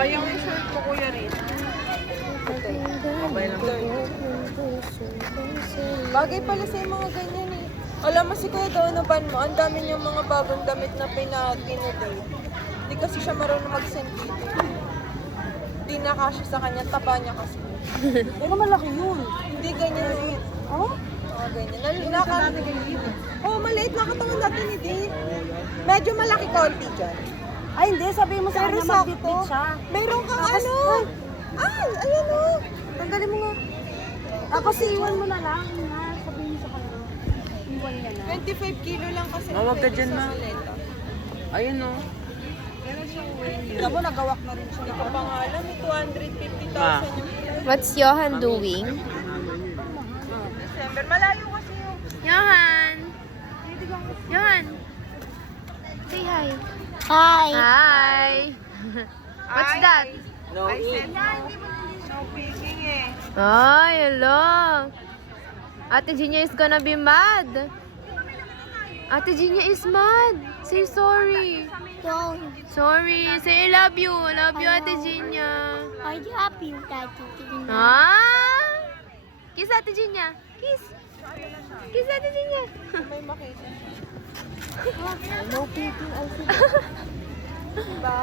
yung shirt ko, Kuya rin. Okay lang. Bagay pala sa mga ganyan eh. Alam mo si Kuya Donovan mo, ang dami niyang mga bagong damit na pinag-dinodate. Hindi kasi siya marunong mag-send dito. Hindi na kasya sa kanya, taba niya kasi. Pero malaki yun. Hindi ganyan eh. Oh? Oo, ganyan. Oo, maliit na katawan natin ni Dave. Medyo malaki konti dyan. Ay, hindi. Sabihin mo sa Pero kanya sakto. mag-bitbit siya. Meron kang Tapos, ano? Ay, ayun o. Tanggalin mo nga. Tapos iwan mo na lang. Ha? Sabihin mo sa kanya. Iwan niya na. 25 kilo lang kasi. Mawag ka pwede dyan, sa ma. maleta. Ayun o. Tignan mo, nagawak na rin siya. Hindi ko pa nga alam, eh, 250,000 yung What's Johan doing? December. Malayo kasi yung... Johan! Johan! Say hi. Hi! Hi! What's that? No, I said, hindi mo no picking eh. Ay, hello! Ate Gina is gonna be mad. Ate Gina is mad. Say sorry. Don't. Sorry. Say I love you. I love you, Ate Gina. Are you happy with that? Ah! Kiss Ate Gina. Kiss. Kiss Ate Gina. May makita siya. No peeking. I see. Diba?